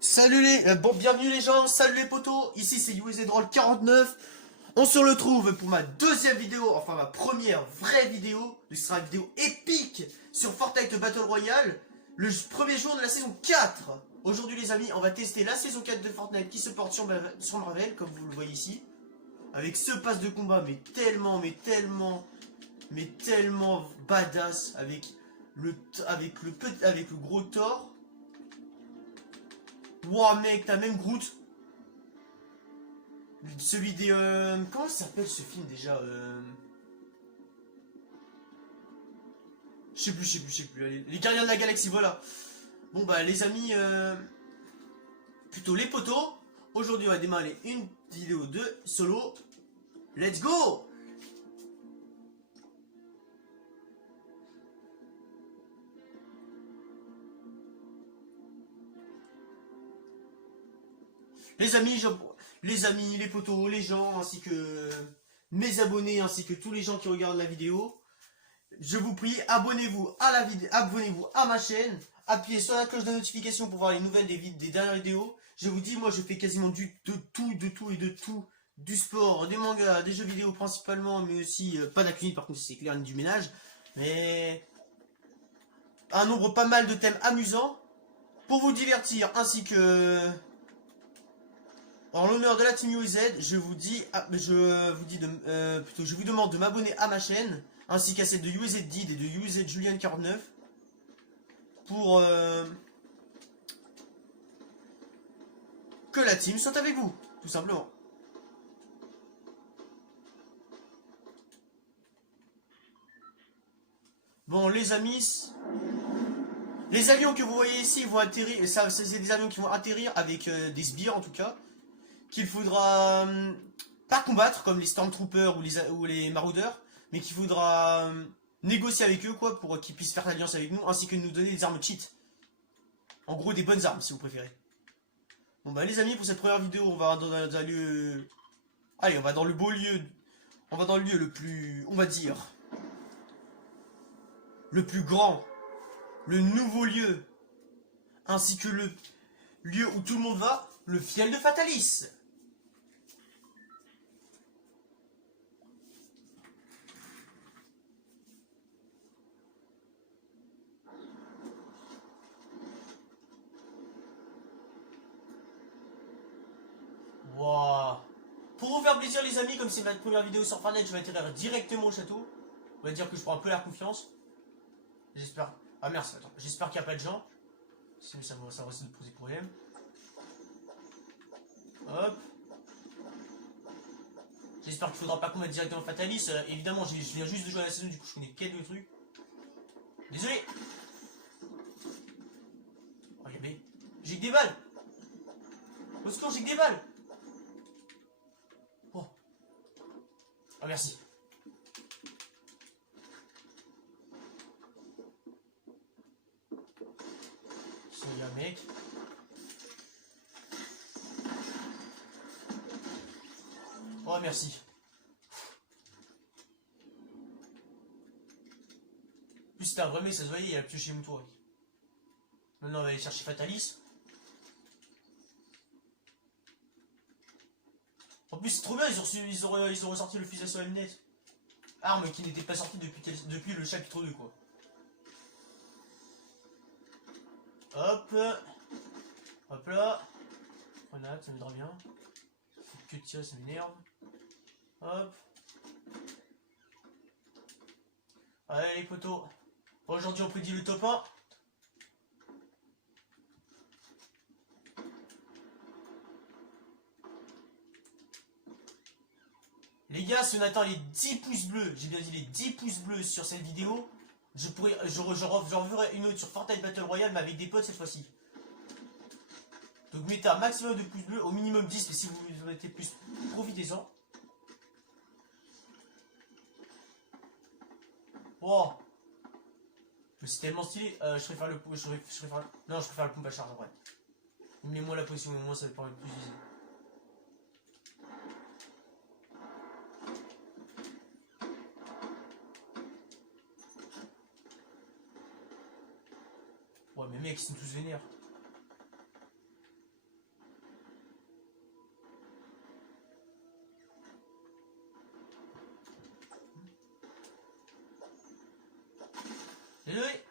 Bienvenue les gens, salut les potos, ici c'est USDroll49. On se retrouve pour ma deuxième vidéo, enfin ma première vraie vidéo. Ce sera une vidéo épique sur Fortnite Battle Royale, le premier jour de la saison 4. Aujourd'hui les amis, on va tester la saison 4 de Fortnite qui se porte sur Marvel, comme vous le voyez ici. Avec ce pass de combat, mais tellement badass, avec le gros Thor. Wow mec, t'as même Groot. Celui des... comment ça s'appelle ce film déjà Je sais plus. Allez, les Gardiens de la Galaxie, voilà. Bon bah les amis, plutôt les potos. Aujourd'hui on va démarrer une vidéo de solo. Let's go! Les amis, les potos, les gens, ainsi que mes abonnés, ainsi que tous les gens qui regardent la vidéo, je vous prie, abonnez-vous à la vidéo, abonnez-vous à ma chaîne, appuyez sur la cloche de notification pour voir les nouvelles des dernières vidéos. Je vous dis, moi je fais quasiment de tout, du sport, des mangas, des jeux vidéo principalement, mais aussi pas de la cuisine par contre c'est clair, ni du ménage, mais un nombre pas mal de thèmes amusants pour vous divertir, ainsi que en l'honneur de la team UZ, je vous demande de m'abonner à ma chaîne, ainsi qu'à celle de UZ Did et de UZ Julian 49 pour que la team soit avec vous, tout simplement. Bon les amis, les avions que vous voyez ici vont atterrir, c'est des avions qui vont atterrir avec des sbires en tout cas, qu'il faudra pas combattre comme les Stormtroopers ou les maraudeurs, mais qu'il faudra négocier avec eux quoi pour qu'ils puissent faire alliance avec nous, ainsi que nous donner des armes cheat. En gros des bonnes armes si vous préférez. Bon bah les amis, pour cette première vidéo on va dans un lieu... Allez, on va dans le beau lieu... On va dans le lieu le plus... On va dire... Le plus grand. Le nouveau lieu. Ainsi que le lieu où tout le monde va. Le fiel de Fatalis. Waouh. Pour vous faire plaisir les amis, comme c'est ma première vidéo sur Fortnite, je vais atterrir directement au château. On va dire que je prends un peu la confiance. J'espère... Ah merci, attends. J'espère qu'il n'y a pas de gens. Sinon ça va aussi nous poser problème. Hop. J'espère qu'il faudra pas qu'on mette directement Fatalis. Évidemment, je viens juste de jouer à la saison, du coup je connais quelques trucs. Désolé. Oh, y'a j'ai que des balles. Au secours, j'ai que des balles. Oh. Oh, merci. Salut, un mec. Oh, merci. En plus, c'était un vrai mec, ça se voyait, il a pioché mon tour. Maintenant, on va aller chercher Fatalis. En plus, c'est trop bien, ils ont ressorti le fusil à SOM-Net. Arme qui n'était pas sortie depuis le chapitre 2, quoi. Hop. Hop là. Grenade, ça m'aidera bien. Que de tirer, ça m'énerve. Hop. Allez les potos. Aujourd'hui on prédit le top 1. Les gars, si on atteint les 10 pouces bleus, j'ai bien dit les 10 pouces bleus sur cette vidéo, j'en ferai une autre sur Fortnite Battle Royale, mais avec des potes cette fois-ci. Donc mettez un maximum de pouces bleus, au minimum 10, mais si vous mettez plus, profitez-en. Oh, mais c'est tellement stylé. Je préfère le... Non, je préfère le pompe à charge en vrai. Mets-moi la position, au moins ça va permettre plus viser. Ouais, mais mec, ils sont tous vénères. Désolé.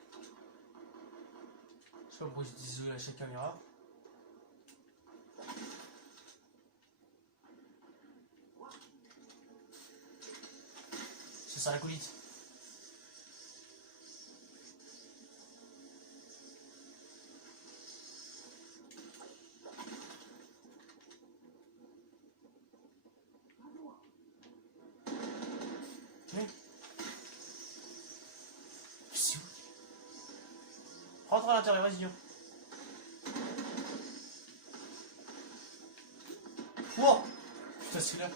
Je sais pas pourquoi j'étais désolé à chaque caméra. Ça sert la colite. Rentre à l'intérieur, vas-y, viens. Wow. Putain, c'est là.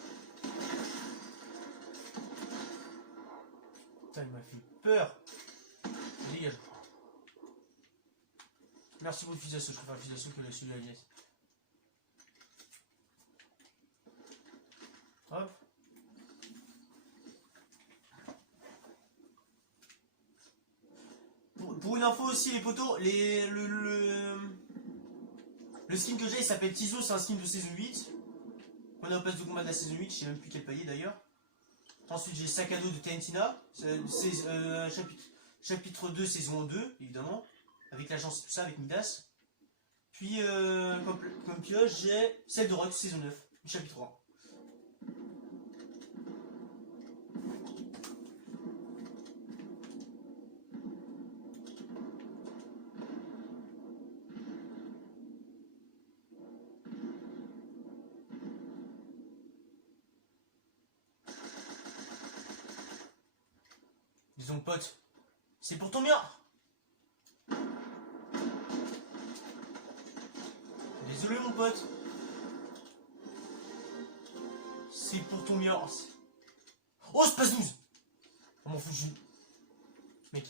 Putain, il m'a fait peur. Dégage. Merci pour le fusil d'assaut, je préfère le fusil d'assaut que celui de la vitesse. Hop. Pour une info aussi, les potos, le skin que j'ai il s'appelle Tizo, c'est un skin de saison 8. On est au pass de combat de la saison 8, je sais même plus quel palier d'ailleurs. Ensuite j'ai sac à dos de Tentina, chapitre 2, saison 2, évidemment. Avec l'agence et tout ça, avec Midas. Puis comme pioche, j'ai celle de Rock, saison 9, chapitre 1. Disons pote, c'est pour ton bien. Désolé mon pote. C'est pour ton bien. Oh, space 12. On m'en fout, mec.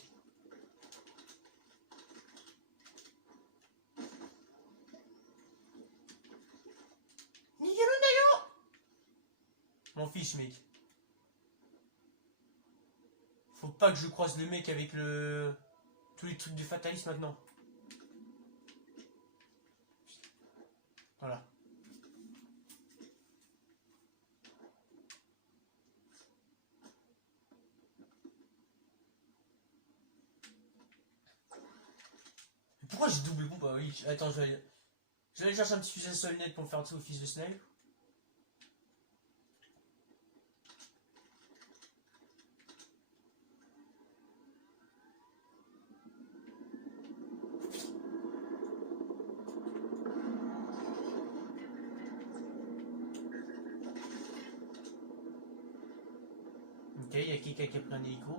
M'en fiche, mec. Faut pas que je croise le mec avec tous les trucs de fatalisme maintenant. Voilà. Pourquoi j'ai double pompe? Ah oui, attends, je vais aller chercher un petit fusil à solnette pour me faire un truc au fils de snipe. Ok, il y a quelqu'un qui a pris un hélico.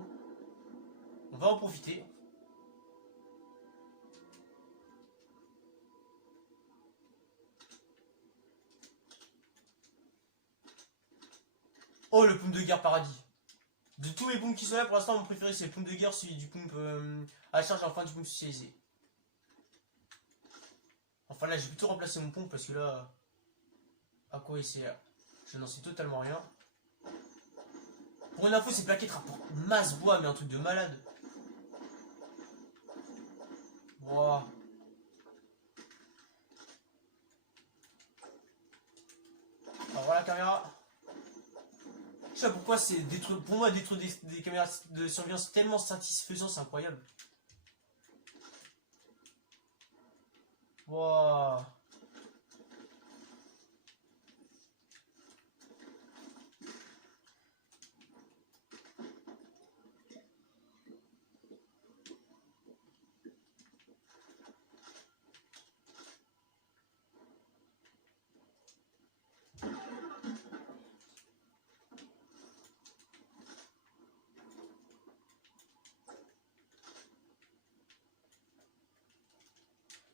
On va en profiter. Oh, le pompe de guerre paradis. De tous mes pompes qui sont là, pour l'instant, mon préféré c'est le pompe de guerre, celui du pompe à charge à la fin du pompe spécialisé. Enfin là, j'ai plutôt remplacé mon pompe parce que là, à quoi il sert? Je n'en sais totalement rien. Pour une info, ces plaquettes rapportent masse bois, mais un truc de malade. Wow. Alors voilà la caméra. Je sais pas pourquoi c'est pour moi détruire des caméras de surveillance tellement satisfaisant, c'est incroyable. Wow.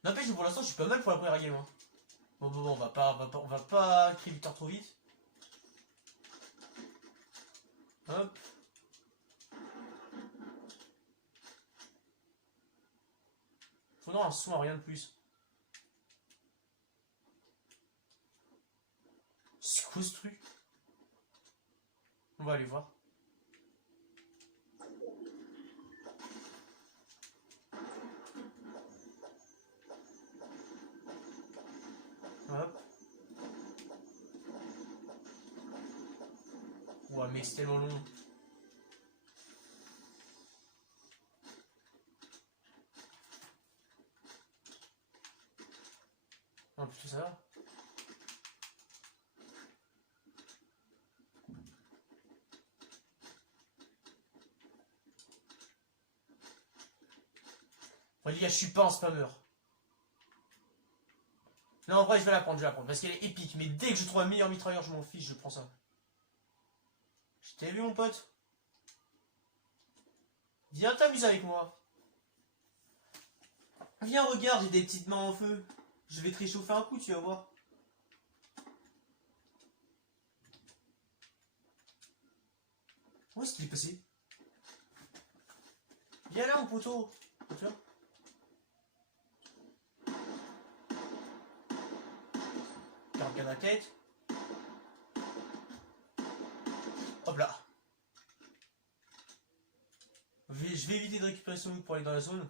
N'empêche que pour l'instant je suis pas mal pour la première game. Hein. Bon, on va pas créer victoire trop vite. Hop. Faudra un soin, rien de plus. C'est quoi ce truc? On va aller voir. Hop. Ouah, mec, c'est tellement long. Oh putain, ça va. Bon, les gars, je suis pas un spammer. Non, en vrai, je vais la prendre, parce qu'elle est épique. Mais dès que je trouve un meilleur mitrailleur, je m'en fiche, je prends ça. Je t'ai vu, mon pote. Viens t'amuser avec moi. Viens, regarde, j'ai des petites mains en feu. Je vais te réchauffer un coup, tu vas voir. Où est-ce qu'il est passé? Viens là, mon poteau. Tu vois? Regarde la tête. Hop là. Je vais éviter de récupérer son loot pour aller dans la zone.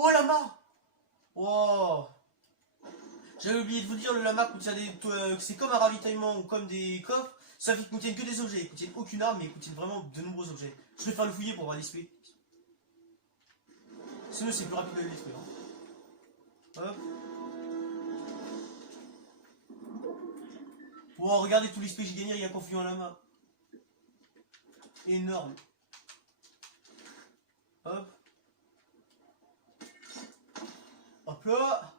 Oh, lama! Wow! J'avais oublié de vous dire, le lama contient c'est comme un ravitaillement ou comme des coffres. Ça fait qu'ils contiennent que des objets, ils contiennent aucune arme, mais ils contiennent vraiment de nombreux objets. Je vais faire le fouiller pour voir l'esprit. Sinon, c'est plus rapide de l'esprit. Hein. Hop. Wow, regardez tout l'esprit que j'ai gagné, il y a qu'en fouillant un lama. Énorme. Hop. Hop là.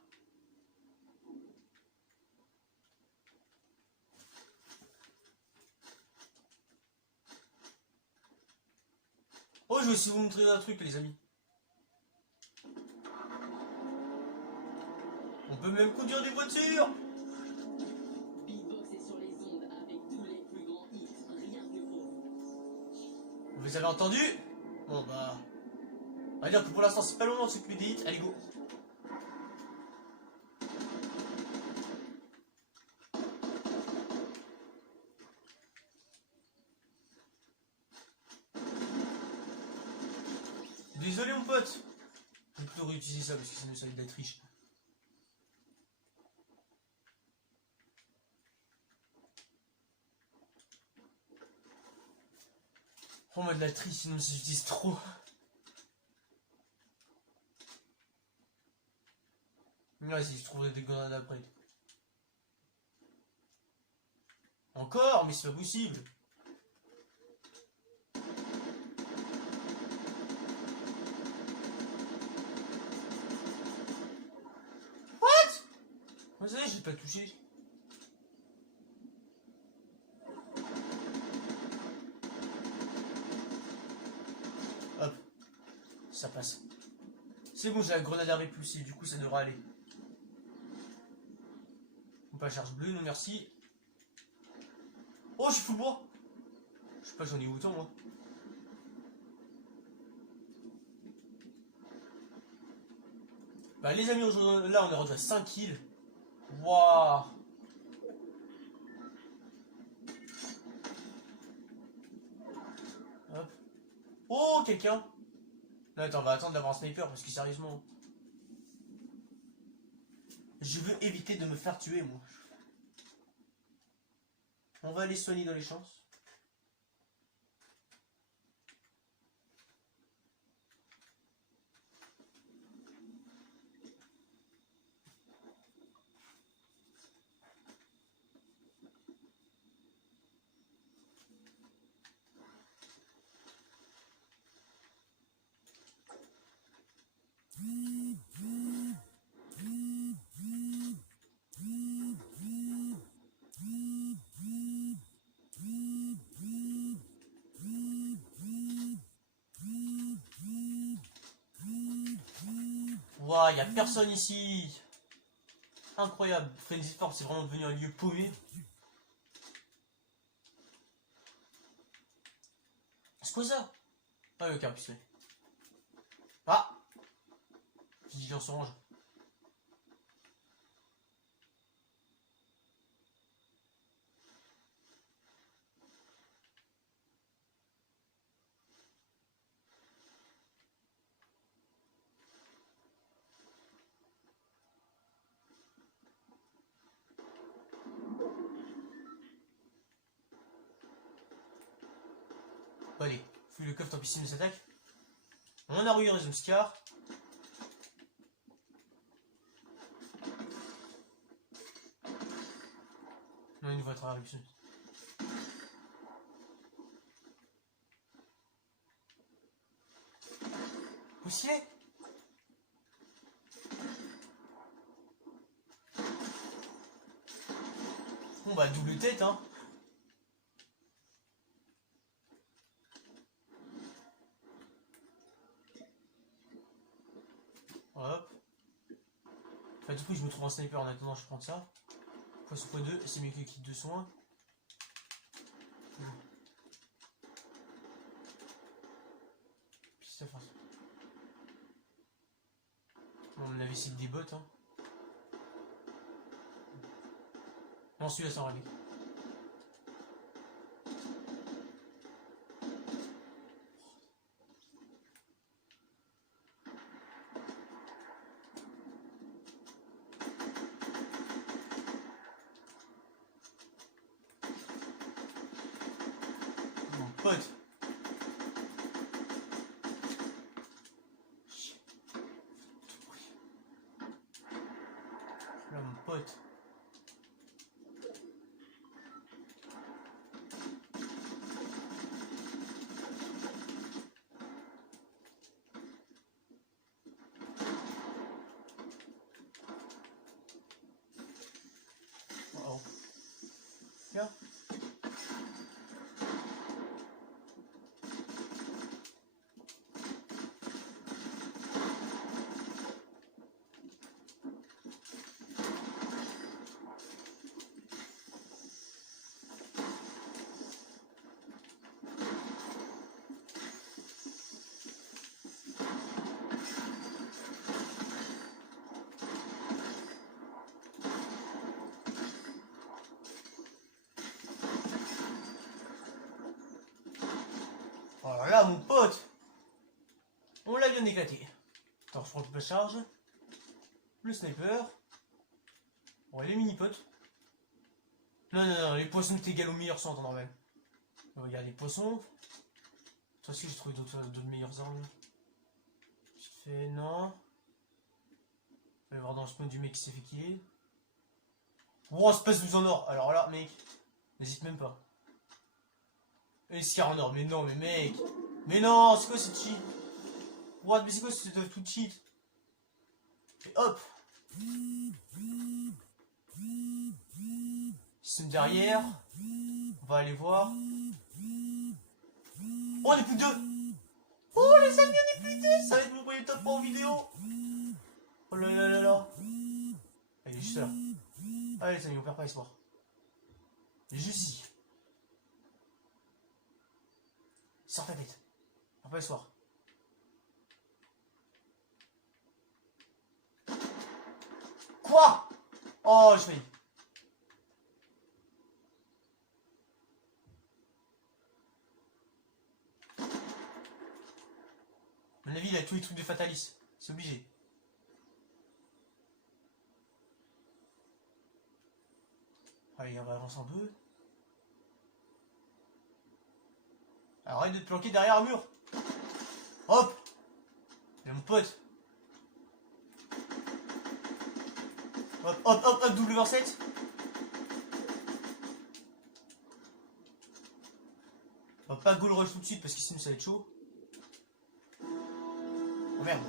Oh, je vais aussi vous montrer un truc, les amis. On peut même conduire des voitures. Beatbox est sur les ondes avec tous les plus grands hits, rien que pour vous. Vous avez entendu? Bon bah... On va dire que pour l'instant c'est pas le moment de s'occuper des hits. Allez, go. Désolé mon pote. Je vais plutôt réutiliser ça parce que sinon ça va être de la triche. Oh, moi de la triche sinon si j'utilise trop. Ouais, si je trouverais des grenades après. Encore? Mais c'est pas possible. What? Vous savez, j'ai pas touché. Hop. Ça passe. C'est bon, j'ai la grenade à répulser, du coup ça devrait aller. Pas charge bleue, non merci. Oh, je suis full bois. Je sais pas, j'en ai autant moi. Bah les amis, là on est rendu à 5 kills. Waouh. Hop. Oh, quelqu'un. Non, attends, on va attendre d'avoir un sniper parce que sérieusement... Je veux éviter de me faire tuer, moi. On va aller soigner dans les chances. Waouh, y a personne ici. Incroyable. Frenzy Farm, c'est vraiment devenu un lieu paumé. C'est quoi ça? Ah, ok, un pistolet. Ah! Vigilance orange. Bon, allez, fouille le coffre, tant pis s'il nous attaque. On a rouillé un Scar. Non, une voiture arrive. Poussier. Bon bah double tête hein. Hop. Enfin, du coup je me trouve un sniper en attendant je prends ça. Poisson point 2, c'est mieux que le kit de soins. Piste à force. Bon, on avait essayé des bots hein. Non celui-là c'est un rallye. Mon pote. Là mon pote. Oh. Tiens. Alors là, mon pote, on l'a bien éclaté. Attends, je prends le charge, le sniper, bon, les mini-potes. Non, non, non, les poissons étaient égal au meilleur sang en temps normal. Regarde les poissons. Toi aussi, j'ai trouvé d'autres meilleures armes. Je fais non. Je vais voir dans le spawn du mec qui s'est fait killer. Oh, espèce de en or. Alors là, mec, n'hésite même pas. Et Scar en or, mais non, mais mec. Mais non, c'est quoi cette cheat? What, mais c'est quoi cette tout cheat? Et hop. Ils sont derrière. On va aller voir. Oh, on est plus que deux. Oh, les amis, on est plus que deux. Ça va être mon premier top en vidéo. Oh là là là là. Il est juste là. Allez, les amis, on perd pas espoir. Il est juste ici. Sors ta tête. On perd pas espoir. Quoi? Oh, je failli. À mon avis, il a tous les trucs de Fatalis. C'est obligé. Allez, on va avancer un peu. Alors, arrête de te planquer derrière un mur. Hop. Et mon pote. Hop, hop, hop, hop, double 27. On va pas goal rush tout de suite parce que sinon ça va être chaud. Oh merde.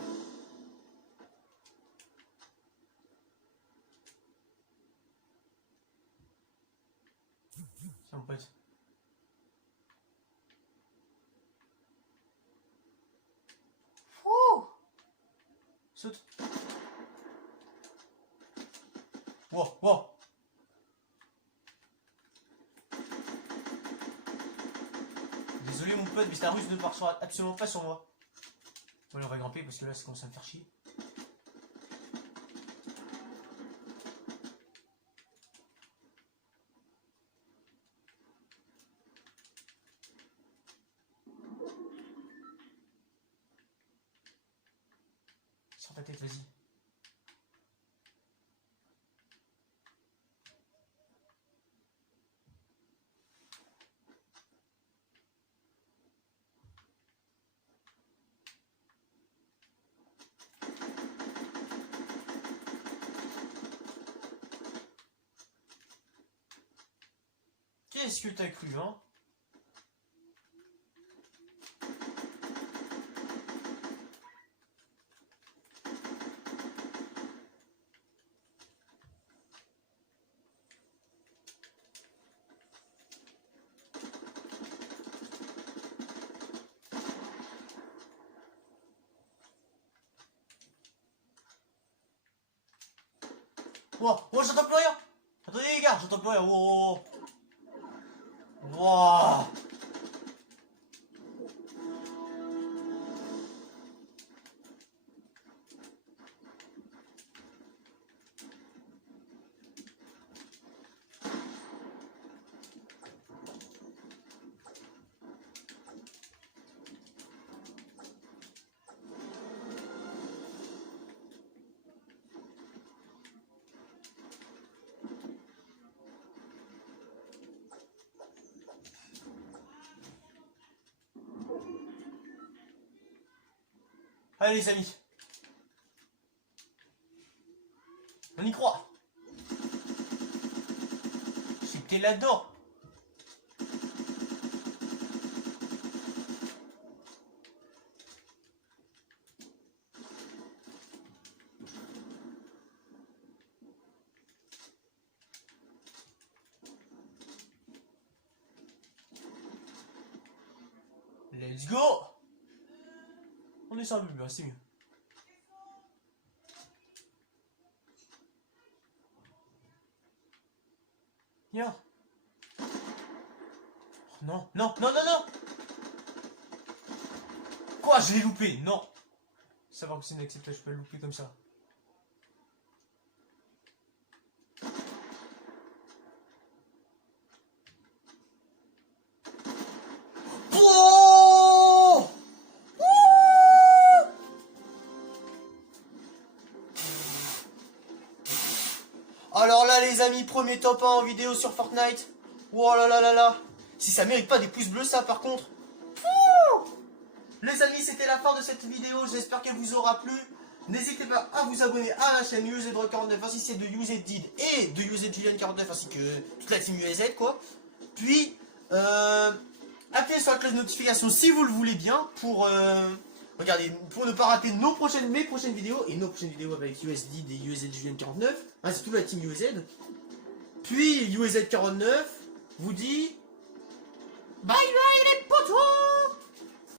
C'est mon pote. Ouh. Saute. Wow, wow. Désolé mon pote, mais ta ruse ne marchera absolument pas sur moi. Bon, allez, on va grimper parce que là ça commence à me faire chier. Sors ta tête, vas-y. Qu'est-ce que t'as cru, hein? Oh, oh, j'entends plus rien. Attendez les gars, j'entends plus rien. Oh, oh, oh. Wow. Allez les amis. On y croit. J'étais là-dedans. Let's go. On est sur un peu mieux, c'est mieux. Viens. Oh, non, non, non, non, non. Quoi, je l'ai loupé? Non. Savoir que c'est inacceptable, je peux le louper comme ça. Oh! Alors là les amis, premier top 1 en vidéo sur Fortnite. Oh là là là là. Si ça mérite pas des pouces bleus ça par contre. Les amis, c'était la fin de cette vidéo, j'espère qu'elle vous aura plu. N'hésitez pas à vous abonner à la chaîne UZD49 ainsi c'est de UZDid et de UZJulian49 ainsi que toute la team UZ quoi. Puis appuyez sur la cloche de notification si vous le voulez bien pour regardez, pour ne pas rater mes prochaines vidéos et nos prochaines vidéos avec UZDid et UZJulian49 ainsi que toute la team UZ. Puis UZ49 vous dit bye bye les potos.